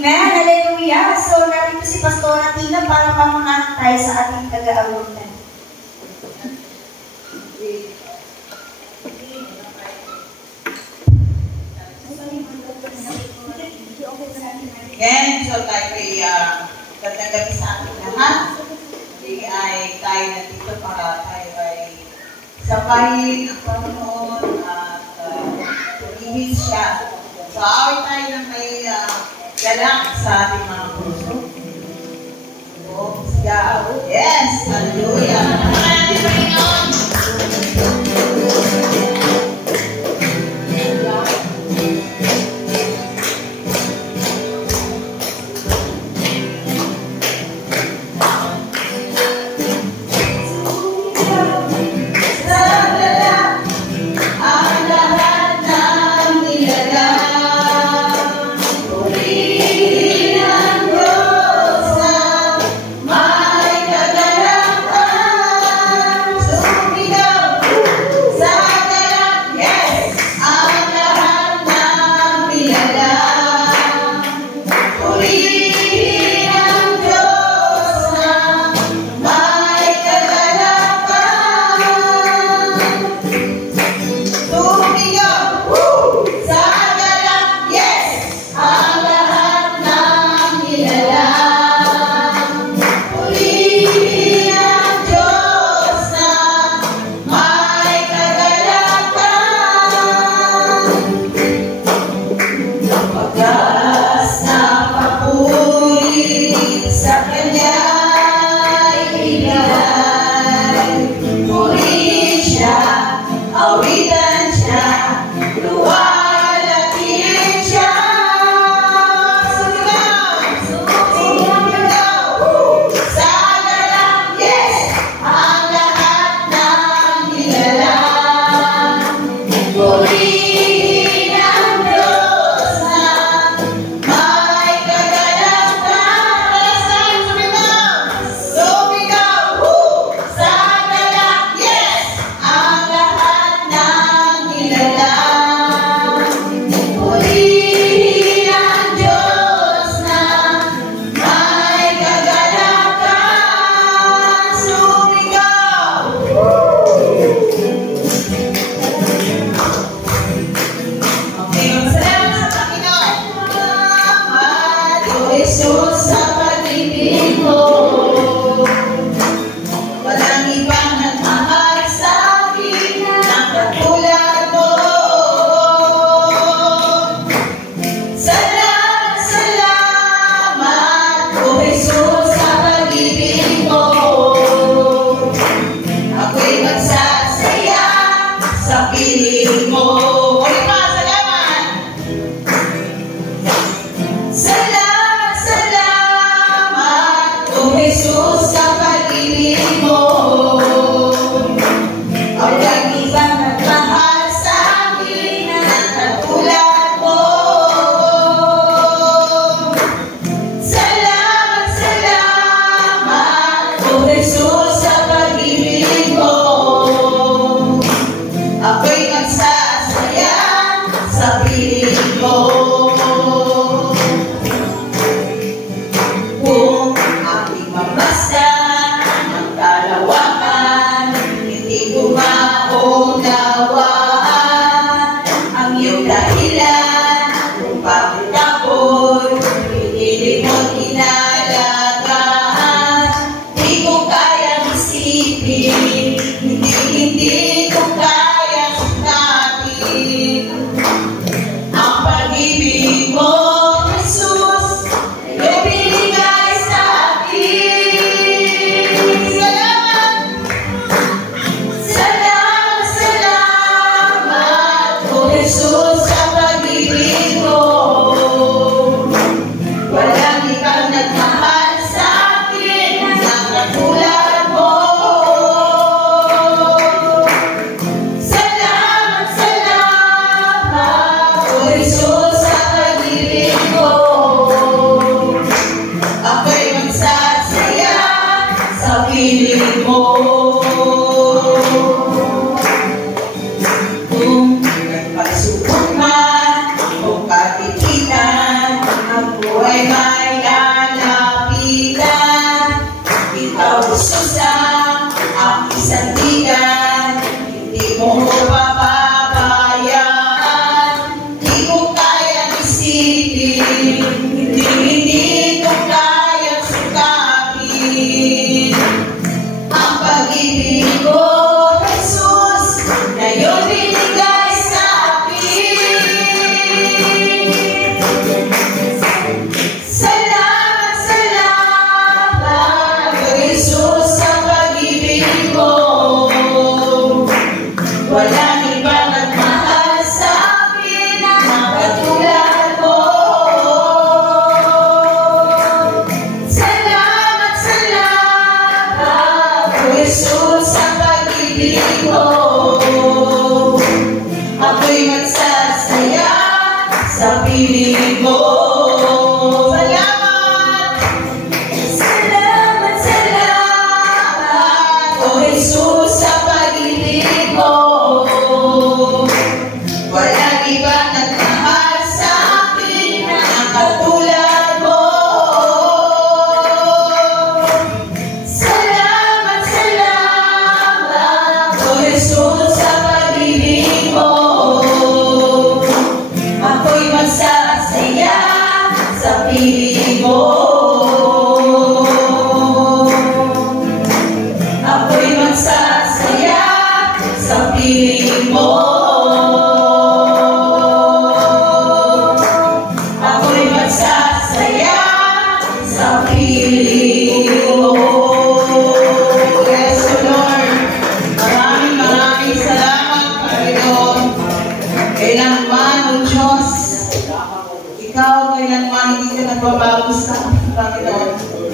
Amen. Hallelujah. So, narito si Pastora Tina para pamahan tayo sa ating taga-awitan. Again, so tayo ay tatagabi sa ating lahat. Hindi ay tayo nandito para tayo ay sabayin ang Panginoon at pumihis siya. So, away tayo ng may galak sa ating mga puso. Oh, siya. Yes! Hallelujah! Maraming Panginoon! ay may lalapitan. Ikaw, Jesus, ang aking sandigan. Hindi mo pababayaan. Hindi ko kayang isipin. Hindi ko kayang sukapin. Ang pag-ibig ko, Jesus, na iyong binigay sa akin. Salamat, salamat, Jesus, sa pag-ibig mo. Walang ibang nagmahal sa akin na katulad mo. Salamat, salamat, Jesus, sa pag-ibig mo. Ako'y magsasaya sa piling mo. Salamat, salamat, salamat, O Jesus, sa pag-ibig mo. Walang ibang nagmahal sa akin na katulad mo. Salamat, salamat, O Jesus, sa pag-ibig mo. Ako'y magsasaya sa piling mo. Ako'y magsasaya sa piling mo. Ako'y magsasaya sa piling mo. Yes, Lord. Maraming salamat, Panginoon. Kailanman, O Diyos, Ikaw kailanman hindi ka nagbabago sa amin, Panginoon.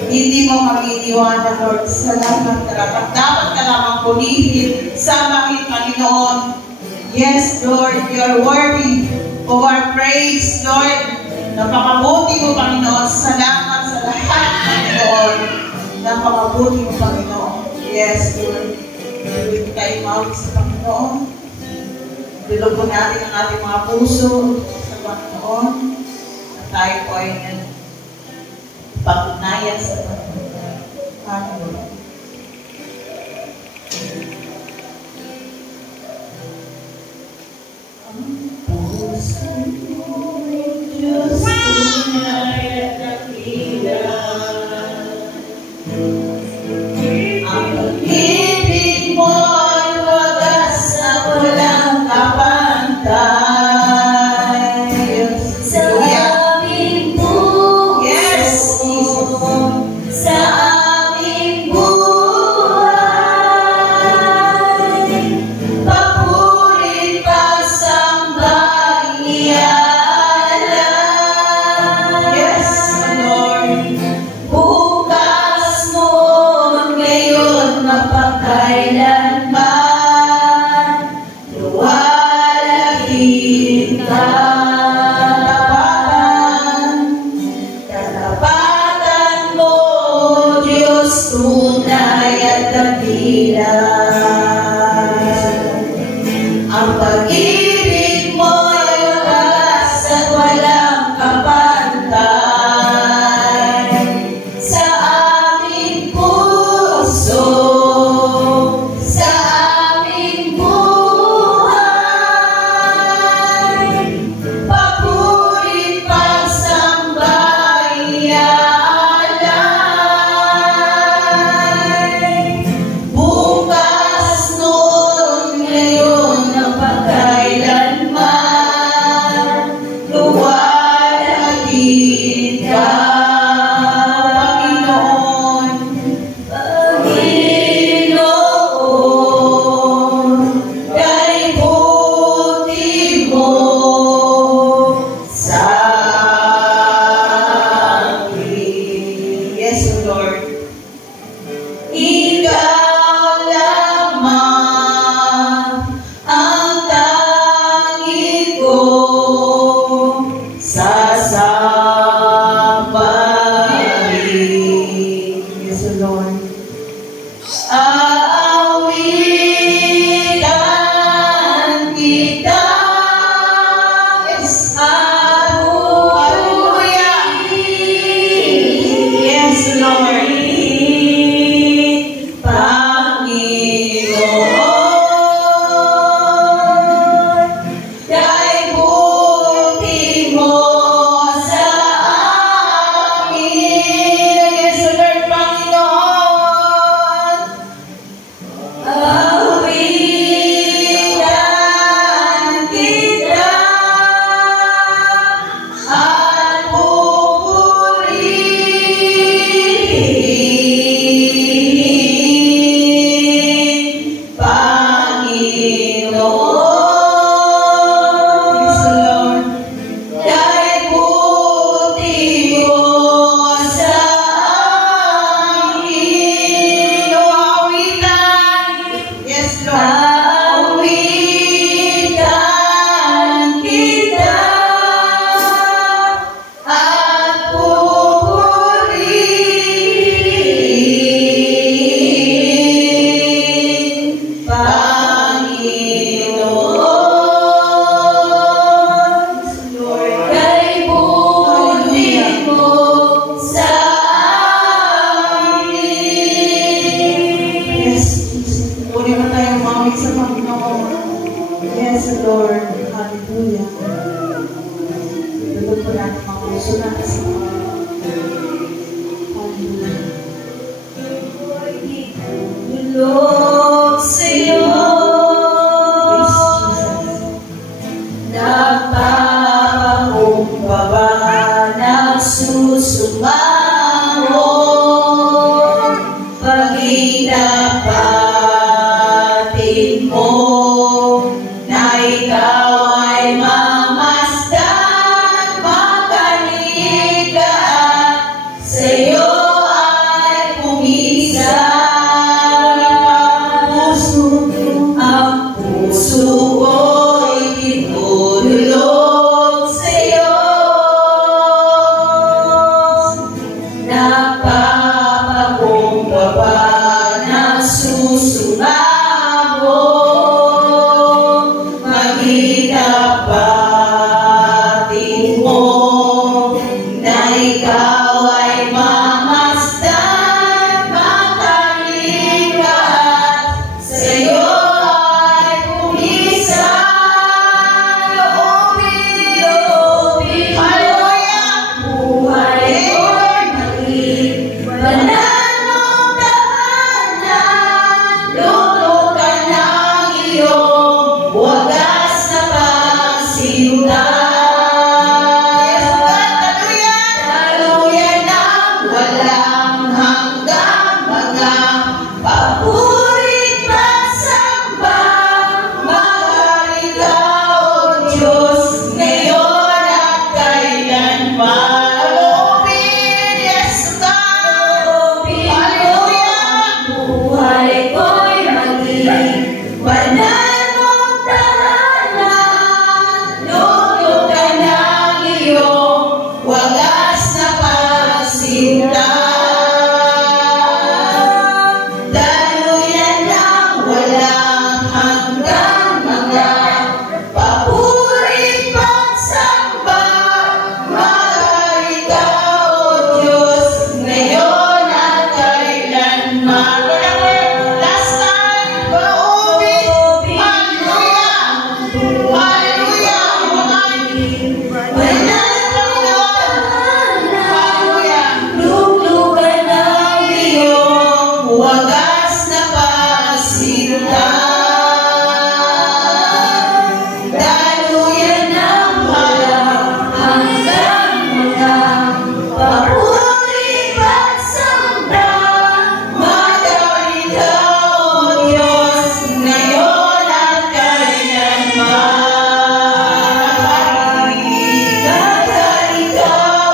Hindi mo kami iniwanan, Lord. Salamat, dapat ka lamang punihin sa amin, Panginoon. Yes, Lord, you are worthy of our praise, Lord. Napakabuti mo, Panginoon. Salamat sa lahat, Panginoon. Napakabuti mo, Panginoon. Yes, Lord. Hindi tayo mawag sa Panginoon. Dilog po natin ang ating mga puso sa Panginoon. At tayo po ay pag-unayan sa Panginoon. Ang puso mo'y Diyos tunay at dakila. Ang pag-ibig mo'y wagas at walang kapantay. Sa aming puso, Yes, Jesus. sa aming buhay, papuri pagsamba niya. Yes, Lord. Hallelujah. Lulog po natin mga puso natin sa mga. Hallelujah. Lord, sa'yo nagpapakumbaba, nagsusumaho, pag-inapatin mo na ikaw ay mamasdan, makaniga at sa'yo ay pumisan. Ang puso ko'y tinulog sa'yo, napapakumbaba, nagsusumamo, mag-inapatin mo na ikaw ay mamasdan, makaliga at sa'yo ay pumisan. Loobin mo buhay ko'y maging banal mong tahanan, lulukan ng iyong wagas na pagsimulan. Daluyan ng walang hanggang mga papurit pagsamba, maghari ka, O Diyos, ngayon at kailanman. Loobin, yes, God. Hallelujah. Buhay ko'y maging banal mong tahanan, lulukan ng iyong wagas na pagsinta. Daluyan ng walang hanggang mga papurit pagsamba, maghari ka, O Diyos, ngayon at kailanman. Last time, loobin. Hallelujah. Hallelujah. Banal mong tahanan, hallelujah, lulukan ng iyong wagas na pagsinta. Daluyan ng walang hanggang mga papurit pagsamba, maghari ka, O Diyos, ngayon at kailanman. Maghari ka, O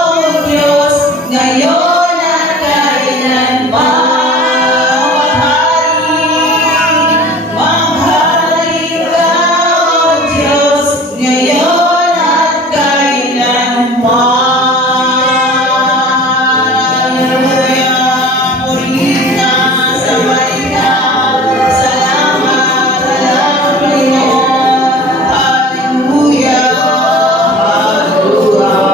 Diyos, ngayon at kailanman. Maghari ka, O Diyos, ngayon at kailanman. Hallelujah. Purihin ka, sabay ka. Salamat, Panginoon. Hallelujah. Hallelujah.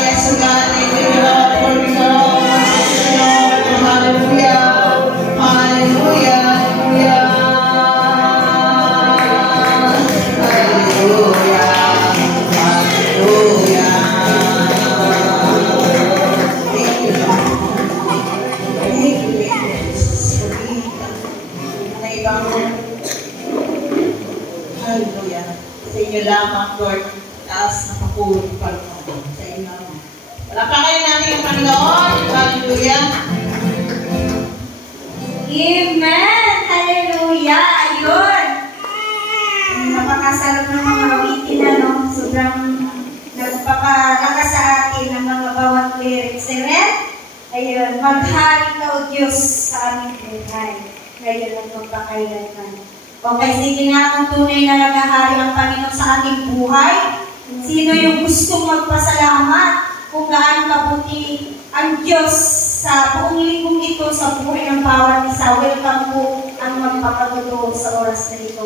Yes, God, thank you, Lord, for being Hallelujah. Hallelujah. Hallelujah. Hallelujah. Thank you, Lord. Thank you, Jesus. Na ibang hallelujah. Sa inyo lamang, Lord, taas na papuri pa sa inyo. Wala pa kayo natin ang Panginoon. Hallelujah. Amen! Hallelujah! Ayun! Napakasarap ng mga awitin, ano? Sobrang nagpapalakas sa atin ng mga bawat lyrics. Amen? Ayun, maghari ka, O Diyos, sa aming buhay. Ngayon at magpakailanman. Okay, sige nga kung tunay na naghahari ang Panginoon sa ating buhay. Sino yung gustong magpasalamat kung gaano kabuti ang Diyos sa buong linggong ito sa buhay ng bawat isa? Welcome po ang magpapatuto sa oras na ito.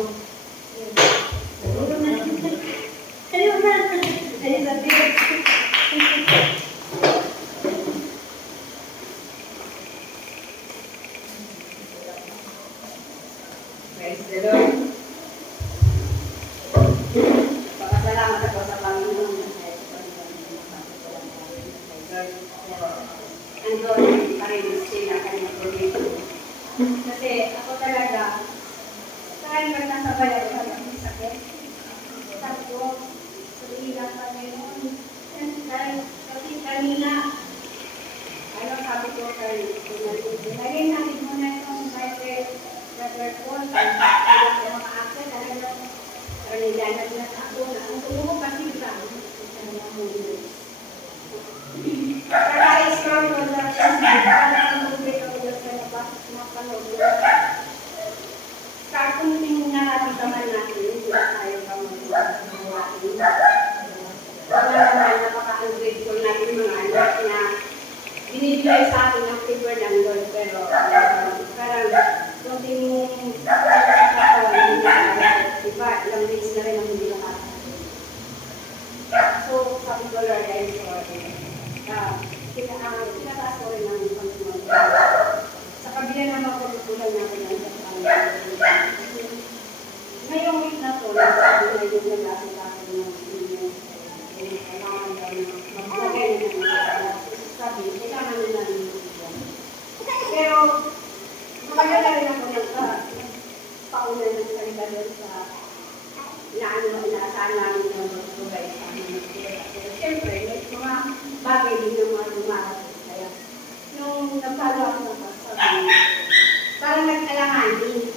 Kailan ka nasa bayan ka ng sakit? Sabi ko, sulilang ka ngayon. Kasi kanina, ano sabi ko kay lagyan natin muna itong Bible Brother Paul. Kaya ko makaaksa, talagang kanilanag na ako na ang tumo kasi lang. Kaya strong ko na parang mag-break ako na sa labas na panood. Kahit kung tingin nga natin naman natin, hindi tayo ka mag-break. Wala naman napaka-ungrateful natin mga anak na binibigay sa akin ang favor ng Lord. Pero parang kung tingin sa katawan, hindi na diba, ilang days na rin ang hindi nakakasal. So, sabi ko, Lord, I'm sorry. Tinataas ko rin ang Panginoon. Sa kabila naman pagkukulang natin ang Panginoon. Ngayong week na to, sabi na yung nag-asikaso ng Panginoon. Kailangan daw na maglagay na ng sabi, kailangan nila ng pero, magagala rin ako pauna ng salita doon sa inaasahan namin ng magbugay sa amin. Pero siyempre, may mga bagay din ng mga lumakapit. Kaya, nung nagpalo ako ng pagsabi, parang nag-alanganin.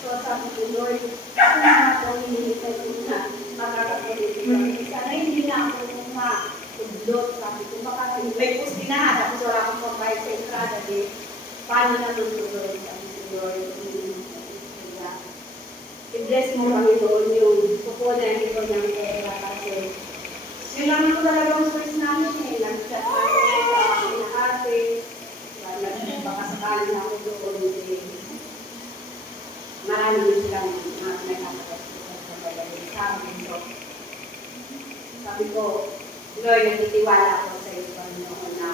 So, sabi ko, Lord, kung mga po hinihintay ko na makakapit. Sana hindi na ako ma-udlot. Sabi ko, baka may post na, tapos wala akong pagbayad sa entrada. Paano na tutuloy? Sabi ko, Lord, i-bless mo kami doon yung kukunan ito ng pera kasi yun naman ko talagang source namin eh. Nag-chat namin sa pinahati. Baka sakali na ako doon eh. Marami silang nagkakasya sa bagay sa amin. So, sabi ko, Lord, nagtitiwala ako sa iyo Panginoon na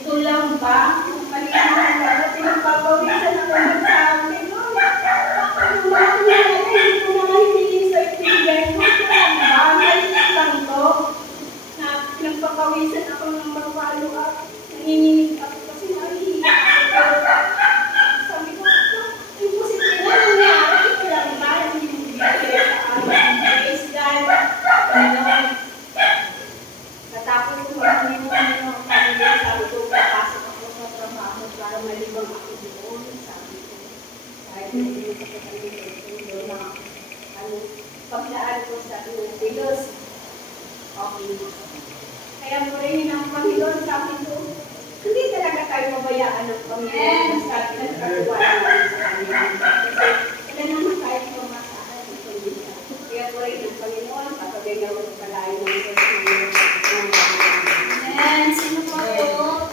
ito lang ba? Kung malinaw na pinagpapawisan ako sa amin, ano ba ako na hindi ko naman hindi sa ibigay ko. Bagay lang to na pinagpapawisan ako ng mag-follow up. Nanginginig ako kasi nahihiya ako. Sabi ko, imposible na nangyari. Ito lang ba? Hindi mo bigay sa amin. Praise God. Natapos ko marami mo sabi ko, papasok ako sa trabaho para malibang ako doon. Sabi ko, kahit hindi ko sa kanilang na paglaan ko sa inyong pilos. Okay. Kaya po rin ang Panginoon, sabi ko, hindi talaga tayo mabayaan ng Panginoon sa atin at katuwala natin sa Panginoon. Kasi wala naman tayo pumasaan ng Panginoon. Kaya po rin ang Panginoon, patagay na ako palayo ng Panginoon. Amen. Sino po po?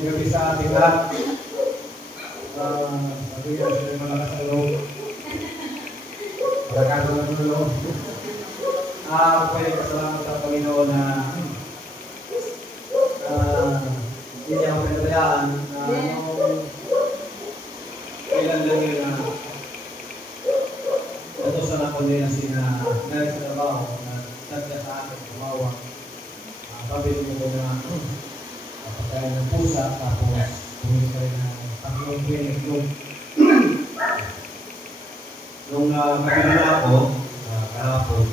Gabi sa ating lahat. Sabi yan, sila yung malakas na loob. Malakado na ng loob. Pasalamat sa Panginoon na hindi niya ako pinabayaan na kailan lang yun na natusan ako niya na trabaho na sadya sa akin, tumawa. Pabili mo ko na pagkain ng pusa, tapos pumunta rin na tatlong clinic doon. Nung nabili na ako, kahapon,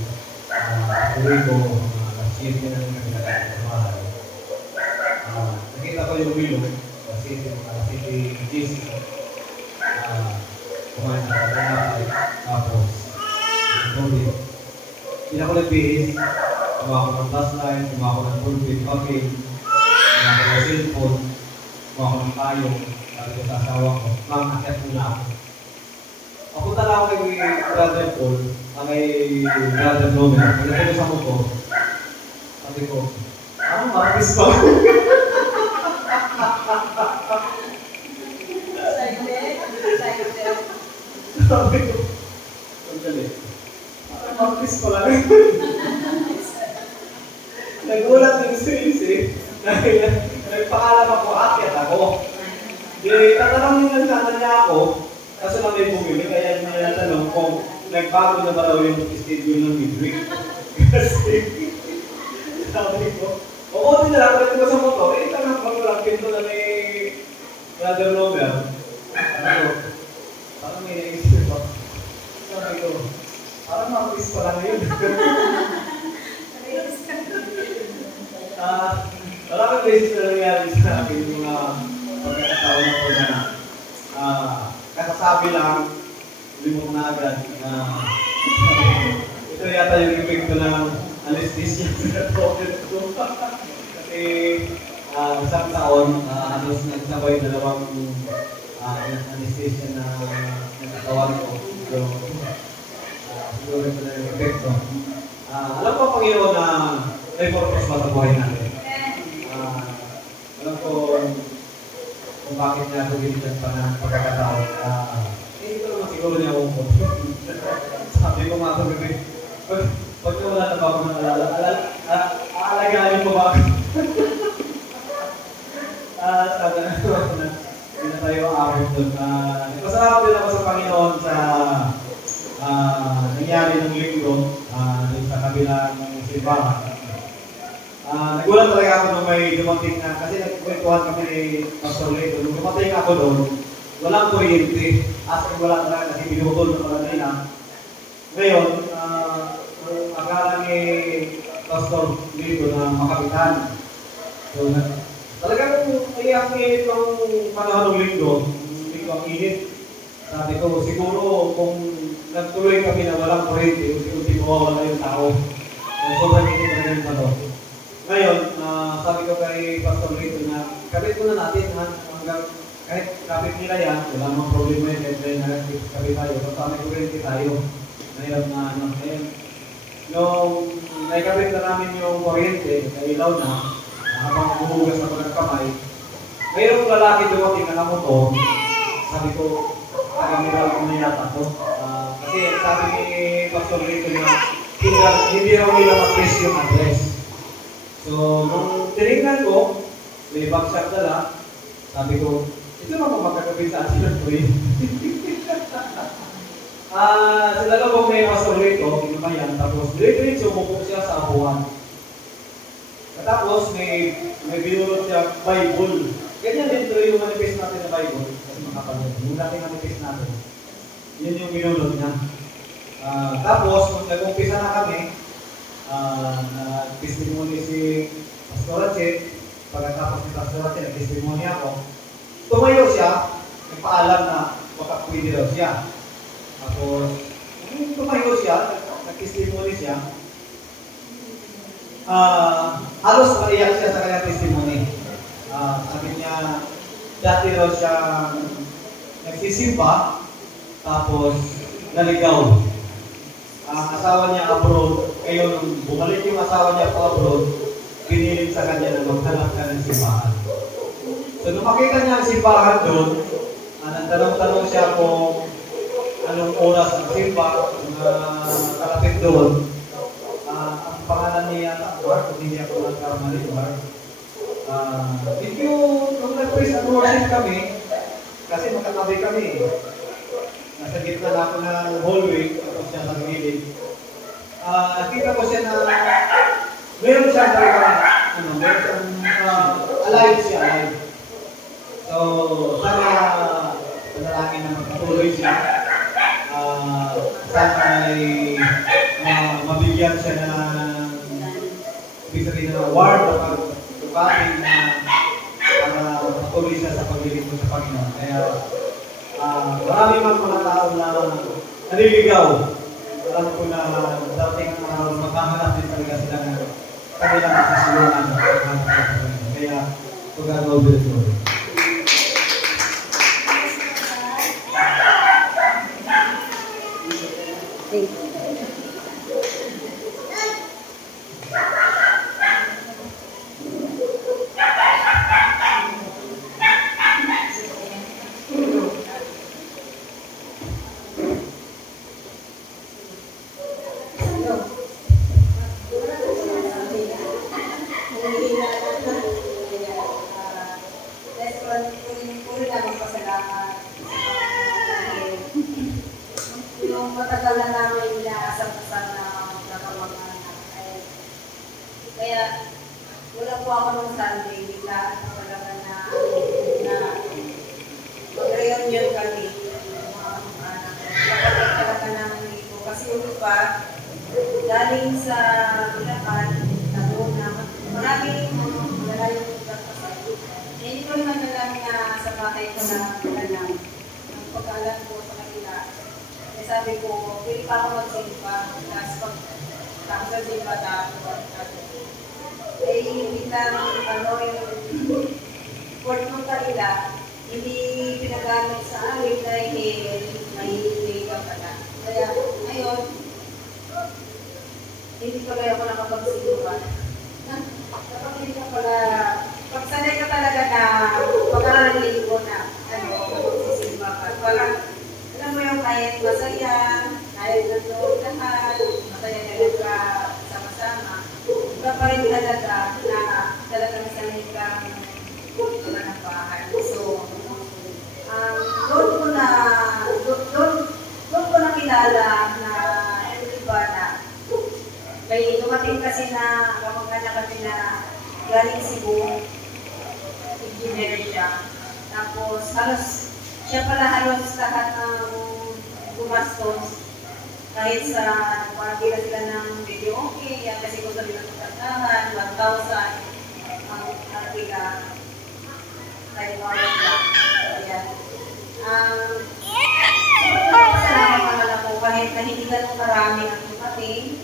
uwi ko, last na rin kami nagkakaroon sa bahay. Nakita ko yung willow, kasi GC, kumain na ako tapos tubig. Hindi ako nagbihis, kumaha ko ng flashlight, kumaha ko ng pulpit, papel, kumaha ko ng cellphone, kumaha ko ng payong, sabi ko sa asawa ko, ma'am, akit muna ako. Papunta na ako kay Brother Paul, kay Brother Nomer, pagkatapos ako ko, sabi ko, maramis pa. Sabi ko, sandali, maramis pa lang. Nagulat ng sisi, dahil nagpakalam ako, akyat ako. Tatanungin lang sana niya ako, kaso na may bumili, kaya niya natanong kung nagbago na ba daw yung schedule ng midweek? Kasi, sabi ko, oo, din na lang, pwede ko sa motor, tanong ko lang, pinto na may brother Robert. Ano, parang may naisip ko. Sabi ko, parang mag-miss pa lang yun. Maraming beses na nangyari sa akin yung mga pagkakataon na po na kasasabi lang, limot na agad na ito yata yung effect ko ng anesthesia sa token ko. Kasi isang taon, halos nagsabay dalawang anesthesia na nagkatawan ko. So, siguro ito na yung effect ko. Alam ko, Panginoon, na may purpose ba sa buhay natin? Alam ko kung bakit niya ako binigyan pa ng pagkakataon. Hindi ko naman siguro niya ako sabi ko nga ito, bebe, pag wala na ba ako ng aalagaan ko ba ako? Sabi na ito ako na hindi na tayo aabot doon. Pasalamat din ako sa Panginoon sa nangyari ng linggo sa kabilang simbahan. Nagulat talaga ako nung may dumating na, kasi nagkwentuhan kami ni Pastor Lito. Nung dumating ako doon, walang kuryente. As in, wala talaga kasi binutol na pala nila. Ngayon, akala ni Pastor Lito na makapitan. So, talagang ang init ng panahon ng linggo, ang init. Sabi ko, siguro kung nagtuloy kami na walang kuryente, unti-unti mawawala yung tao. Sobrang init na yung panahon. Ngayon, sabi ko kay Pastor Lito na kapit muna natin hanggang kahit kapit nila yan, wala namang problema yun, kahit kapit tayo, basta may kuryente tayo. Ngayon na ngayon. Nung naikapit na namin yung kuryente, kailaw na, habang bumugas na ng kamay, mayroong lalaki dumating na motor, sabi ko, taga-miral ko na yata to. Kasi sabi ni Pastor Lito na hindi raw nila mag-press yung address. So, nung tinignan ko, may bagsak dala, sabi ko, ito naman magkakabit sa atin ng tuwid. Sila lang po may Pastor Lito, kinumayan, tapos diretso umupo siya sa abuhan. Tapos may binulot siya Bible. Ganyan din tuloy yung manifest natin na Bible. Kasi makapanood. Yung dating manifest natin. Yun yung binulot niya. Tapos, kung nag-umpisa na kami, nag-testimony si Pastor Rachet. Pagkatapos ni Pastor Rachet, nag-testimony ako. Tumayo siya, nagpaalam na baka pwede daw siya. Tapos, tumayo siya, nag-testimony siya. Halos maiyak siya sa kanyang testimony. Sabi niya, dati daw siya nagsisimba, tapos naligaw. Ang asawa niya abroad, ngayon nung bumalik yung asawa niya pa abroad, pinilit sa kanya na maghanap ka ng simbahan. So nung makita niya ang simbahan doon, nagtanong-tanong siya kung anong oras ng simba, kalapit doon. Ang pangalan niya, Mark, hindi niya ko nagkamali, Mark. Nung nag-praise and worship kami, kasi magkatabi kami. Nasa gitna na ako ng hallway, tapos siya sa gilid. Nakita ko siya na meron siya talaga, meron siyang alive siya, alive. So, sana panalangin na magpatuloy siya. Sana ay mabigyan siya ng ibig sabihin na award o pagtukating na para patuloy siya sa paglilingkod sa Panginoon. Kaya marami mang mga tao na naliligaw. Alam ko na dating makahanap din talaga sila ng kanilang kasasulungan. Kaya pag-agaw din ito. Thank you. wala po ako nung Sunday, bigla ako talaga na mag-reunion kami. Kapatid talaga namin ito. Kasi yung iba, galing sa Bulacan, Laguna, maraming malayong lugar kasi. Hindi ko naman alam na sa bahay ko na alam. Ang pag-alam ko sa kanila, sabi ko, pili pa ako magsimba. Tapos pag sa simba tapos eh, hindi lang, yung word ng kanila, hindi pinagamit sa amin dahil may ka pala. Kaya, ngayon, hindi pala ako nakapagsimba. Kapag hindi ka pala, pagsanay ka talaga na pag-aralin ko na, magsisimba ka. Parang, alam mo yung kahit masaya, kahit nandun lahat, masaya talaga sama-sama. Iba pa rin talaga na talagang sanay kang ng bahay. So, doon ko nakilala na iba na may dumating kasi na kamag-anak kami na galing Cebu, engineer siya. Tapos, siya pala halos lahat ng gumastos. Kahit sa nagpapila sila ng video, okay, yan kasi kung sabi ng pagkatahan, 1,000 ang pila. Tayo mga lang. Ayan. Salamat naman ako kahit na hindi ganun marami ang dumating.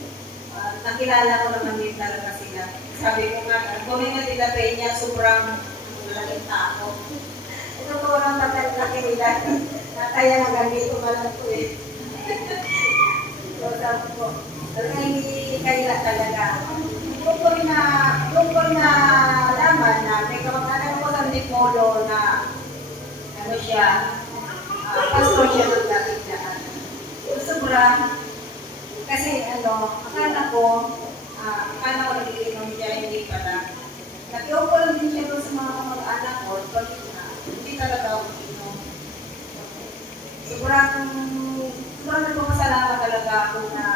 Nakilala ko naman din talaga sila. Sabi ko nga, kung nga nila Peña, sobrang malaking tao. Ito po ang patalaki nila. Kaya magandito malang po eh. So, sabi ko, talaga hindi kaya talaga. Doon ko na laman na may kamag-anak ko sa Antipolo na ano siya, pastor siya ng dating daan. Sobrang, kasi akala ko nag-iinom siya, hindi pala. Nag-inom ko lang din siya doon sa mga kamag-anak ko, hindi talaga ako inom. Sobrang nagpapasalamat talaga ako na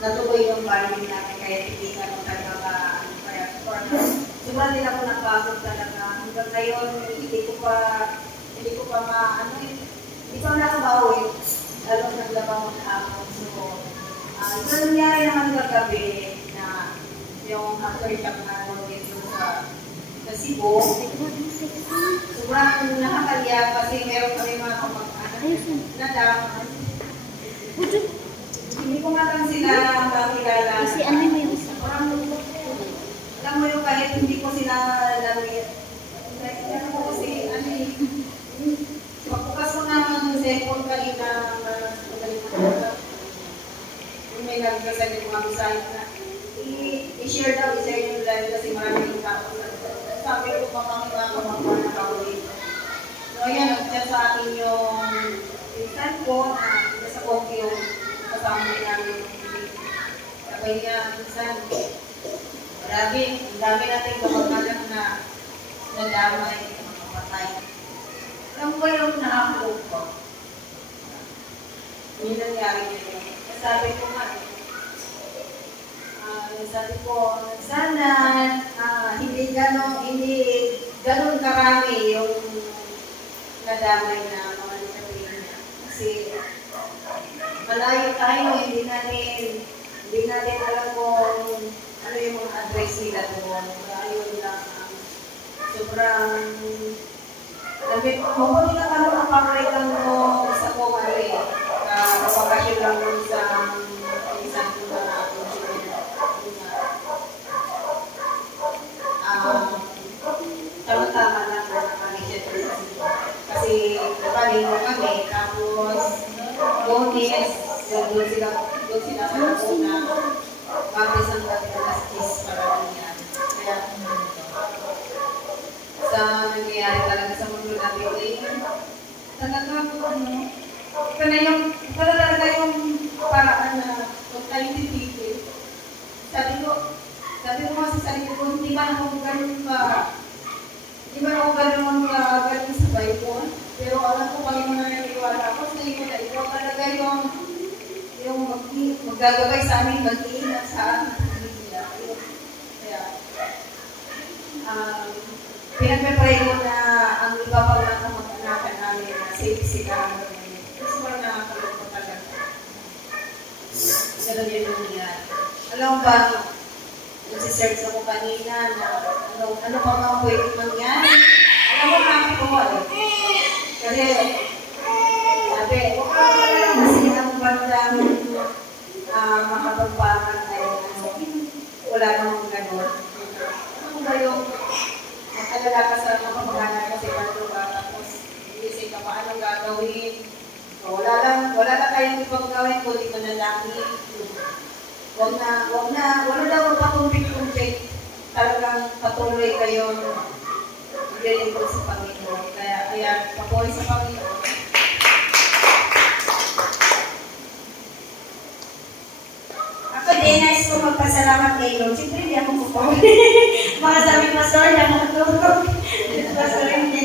natuloy yung bargain namin kaya hindi ka nung talaga kaya sobrang din ako napasok talaga. Hanggang ngayon, hindi ko pa hindi pa nakabawi. Lalo naglabang ng hapon. So, ito nangyari naman kagabi na yung aftershock na dito sa Cebu. Sobrang nakakaliya kasi meron kami mga kamag-anak na daman. Hindi ko nga lang sila makilala. Kasi ano mo yung isa? Alam mo yung kahit hindi ko sila lamit. Alam mo kasi pagbukas ko naman yung cellphone kanina kung may nagsasalit mga bisaya na i-share daw, i-share yung live kasi maraming tao. Sabi ko baka may mga kamag-anak ako dito. So ayan, nag-chat sa akin yung cellphone na nasa okay yung kasama namin yung video. Sabay niya, minsan, ang dami natin kamag-anak na nadamay, mga patay. Alam ko yung nakakulog ko. Hindi nangyari nito. Sabi ko nga, sana hindi ganun karami yung nadamay na mga nagsabihin niya. Kasi malayo tayo, hindi natin alam kung ano yung mga address nila doon. Ayun lang, sobrang mabuti na kami ang lang mo sa Pomare. Kapagkasyon lang mo sa isang tuna na ako tama-tama lang na nakakisya kasi napalingo kami. Tapos Lunes, doon sila sa una. Bakit ang pagkakas para niya. Kaya sa nangyayari talaga sa mundo natin talaga talaga yung paraan na kung tayo titigil. Sabi ko nga sa sarili ko, hindi man ako ganun sa Bible, pero alam ko pag yung naniniwala ako, sa iyo na ikaw talaga yung maggagabay sa amin, mag-iingat sa amin. Kaya, pinagpapray ko na ang iba pa lang kamag-anakan namin na safe sila. Kasi wala nakakalog ko talaga. Ganun yun yung nangyari. Alam mo ba, nagsisearch ako kanina na ano pa mga pwede mangyari. Alam mo nakakakuha eh. Kasi, sabi, huwag ka lang kasi ang bandang makapagpakan ay wala namang gano'n. Ano ba yung alala ka sa mga kamag-anak kasi bago ka tapos isip ka paano gagawin. Wala lang kayong ibang gawin kundi manalangin. Wala daw magpakumpit-kumpit. Talagang patuloy kayong maglilingkod sa Panginoon. Kaya papuri sa Panginoon. Ako din, nais ko magpasalamat kay Lord. Siyempre, hindi ako papuri. Mga sabi pastor, hindi ako matulog. Pastor, hindi.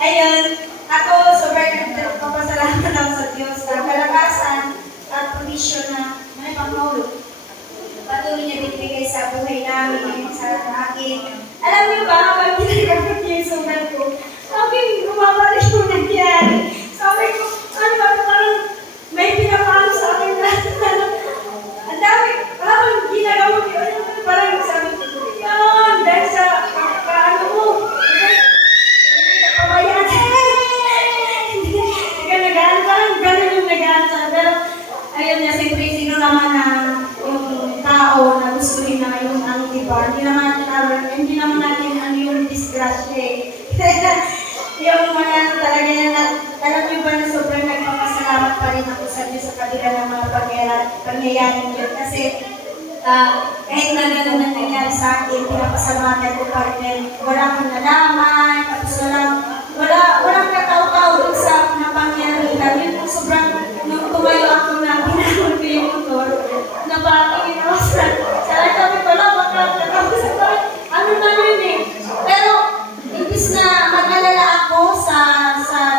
Ayun, ako, sobrang nagpapasalamat ako sa Diyos. Ang kalakasan at provision na may pangmulog. Patuloy niya binibigay sa buhay namin, sa akin. Alam niyo ba, kapag ginagamit niya yung sugal ko, sabi, bumabalik yung nangyari. Sabi ko, ano ba, parang may pinapalo sa akin na, ang dami, parang ginagamit yun, parang sabi ko, yan, dahil sa, ano mo, kabayan, hindi ka nagaan, parang gano'n yung nagaan sa, pero, ayun niya, siyempre, sino naman na, yung tao na gusto rin na yung ang iba, hindi naman natin ano yung disgrasya eh. Yung mga talaga na, alam niyo ba na sobrang nagpapasalamat pa rin ako sa Diyos sa kabila ng mga pangyayari yun. Kasi kahit na gano'n na nangyari sa akin, pinapasalamatan ko pa rin. Wala akong nalaman, tapos walang katao-tao dun sa napangyarihan. Yun yung sobrang, nung tumayo ako na ginamit ko yung motor, napatingin ako sa sabi ko lang, makakatapos ako, ano na yun eh. Pero, imbis na mag-alala ako sa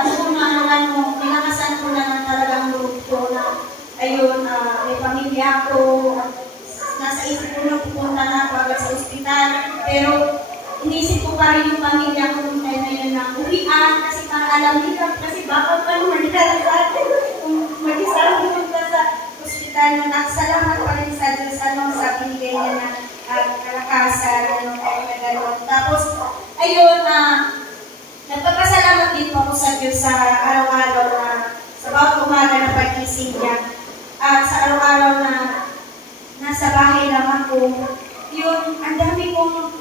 kung ano, pinakasan ko na talagang loob ko na, ayun, may pamilya ko, nasa isip ko na pupunta na ako agad sa ospital, pero inisip ko pa rin yung pamilya ko nung time na yun na uwian, kasi para alam nila, kasi baka pa naman nila sa atin, kung mag-isang pumunta sa ospital na nagsalamat pa rin sa Diyos, sa binigay niya na kalakasan, kahit na gano'n. Tapos, ayun, nagpapasalamat din po ako sa Diyos sa araw-araw na, sa bawat umaga na pag-ising niya, at sa araw-araw na nasa bahay lang ako, yun, ang dami kong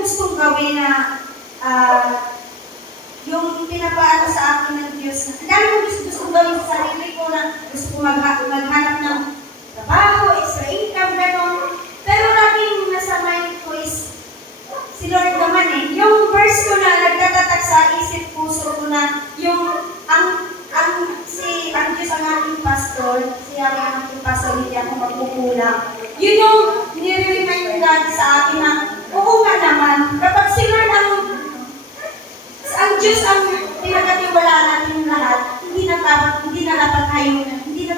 gustong gawin na, yung pinapaano sa akin ng Diyos. Ang dami kong gustong gawin sa sarili ko na gusto ko maghanap ng trabaho, extra income, gano'n. Pero laging nasa mind ko is, si Lord naman eh. Yung verse ko na nagtatatak sa isip puso ko na, yung, ang Diyos ang aking pastor, siya ang aking pastor, hindi ako magkukulang. Yun yung nire-remind God sa akin na, oo nga naman, kapag si Lord ang Diyos ang pinagkatiwala natin lahat, hindi na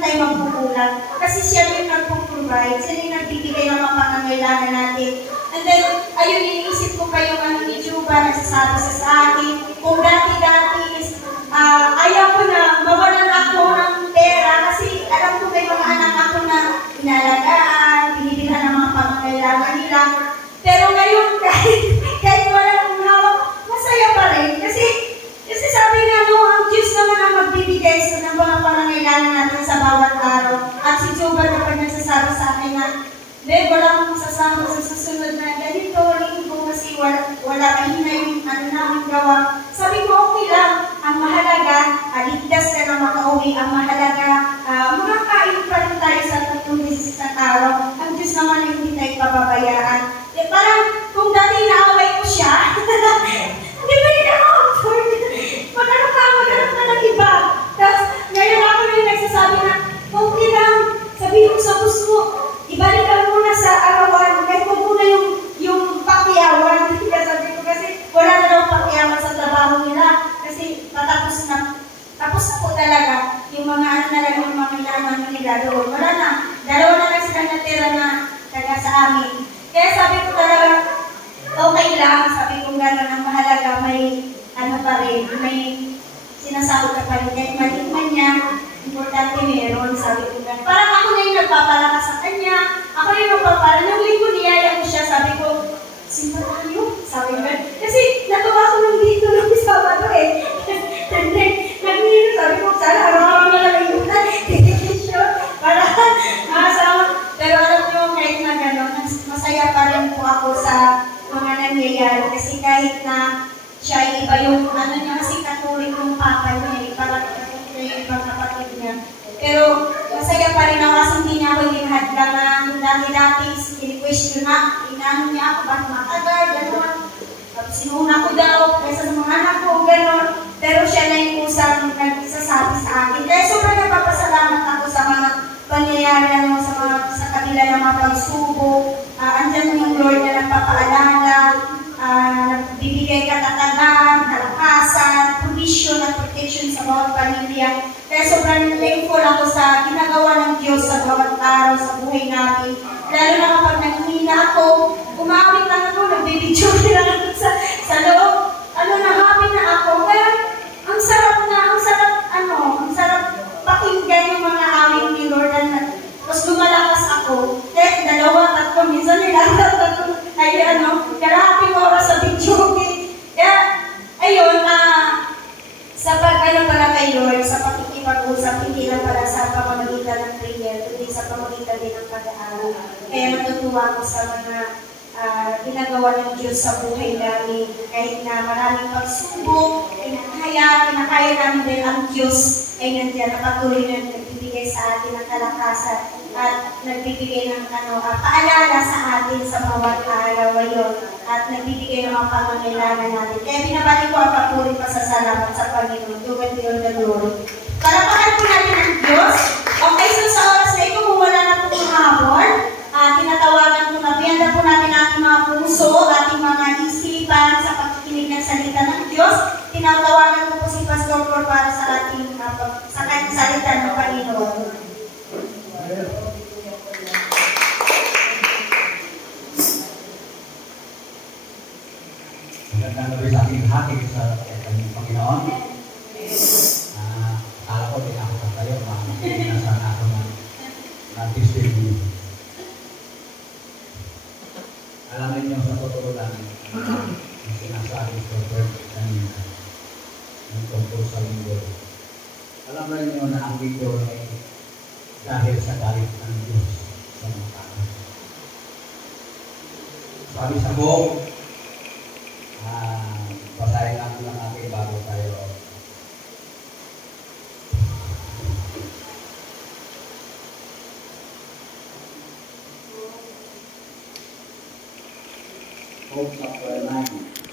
tayo magkukulang. Kasi siya yung nagpo-provide, siya yung nagbibigay ng mga pangangailangan natin. And then, ayun, iniisip ko pa yung ano ni Juba, nagsasabi sa akin, kung dati-dati is, ayaw ko na mawalan ako ng pera kasi alam ko may mga anak ako na inalagaan, binibilhan ng mga pangangailangan nila. Pero ngayon, kahit wala akong hawak, masaya pa rin. Kasi sabi nga, ang Diyos naman ang magbibigay ng mga pangangailangan natin sa bawat araw. At si Juba kapag nagsasabi sa akin na, wala akong masasama sa susunod na ganito, linggo kasi wala kahina yung namin gawa. Sabi ko, okay lang. Ang mahalaga, ligtas ka na makauwi. Ang mahalaga, makakain pa rin tayo sa 3 beses sa araw. Ang Diyos naman yung hindi tayo pababayaan. Parang kung dati naaway ko siya, hindi ba nila afford? Maghanap ka ng iba. Tapos, ngayon ako na yung nagsasabi na, okay lang, sabihin mo sa puso mo, ibalik ka muna sa arawan, kahit huwag muna yung pakyawan. Sabi ko kasi, wala na daw pakyawan sa trabaho nila. Kasi, tapos na po talaga yung mga yung mga kailangan nila doon. Wala na. Dalawa na lang sila natira na taga sa amin. Kaya sabi ko talaga, okay sahod ka pa rin. Kahit maliit man niya, importante meron, sabi ko ganun. Parang ako na yung nagpapalakas sa kanya, ako yung nagpapalakas. Nung linggo niyaya ko siya, sabi ko, simpa tayo, sabi ko ganun. Kasi natuwa ko nung dito nung Sabado eh. And then, nag-iiro, sabi ko, sana araw-araw na lang yung dedication para makasama. Pero alam niyo, kahit na gano'n, masaya pa rin po ako sa mga nangyayari. Kasi kahit na siya ay iba yung, ano niya, kasi katuloy yung papa niya eh, parang yung ibang kapatid niya. Pero masaya pa rin ako kasi hindi niya ako hinahadlangan. Dati-dati, in-question na, inano niya ako, bakit matagal, gano'n. Sinuna ko daw, kaysa sa mga anak ko, gano'n. Pero siya na yung kusang nagsasabi sa akin. Kaya sobrang nagpapasalamat ako sa mga pangyayari, ano, sa kabila ng mga pagsubok. Andyan yung Lord na nagpapaalala, nagbibigay katatagan, kalakasan, provision at protection sa bawat pamilya. Kaya sobrang thankful ako sa ginagawa ng Diyos sa bawat araw sa buhay natin. Lalo na kapag naghihina ako, umawit lang ako, nagbibidyo lang ako sa loob. Happy na ako. Kaya ang sarap pakinggan yung mga awit ni Lord. Tapos lumalakas ako. Kahit 2, 3, minsan nilalat ako. Kalahating oras sa video. Kaya, ayun, sa pala kay Lord, sa pakikipag-usap, hindi lang pala sa pamamagitan ng prayer, kundi sa pamamagitan din ng pag-aaral. Kaya natutuwa ko sa mga ginagawa ng Diyos sa buhay namin. Kahit na maraming pagsubok, kinakaya namin din ang Diyos ay nandiyan na patuloy na nagbibigay sa atin ng kalakasan at nagbibigay ng paalala sa atin sa bawat araw ngayon at nagbibigay ng mga pangangailangan natin. Kaya binabalik ko ang papuri pasasalamat sa Panginoon. To God be all the glory. Palapakan po natin ang Diyos. Okay, so sa oras na ito, kung wala na po ng hapon, tinatawagan po na, piyanda po natin ating mga puso, ating mga isipan sa pagkikinig ng salita ng Diyos. Tinatawagan po si Pastor Cor para sa ating sa kanyang salita ng Panginoon. Magandang gabi sa aking hati sa kanyang Panginoon. Akala ko din ako sa tayo, nasa ako na testimony. Alam niyo sa totoo lang, yung sinasabi ko kanina, yung tungkol sa linggo. Alam niyo na ang linggo ay dahil sa galit ng Diyos sa mga tao. Sabi sa buong, basahin natin lang natin bago tayo Hope chapter 9.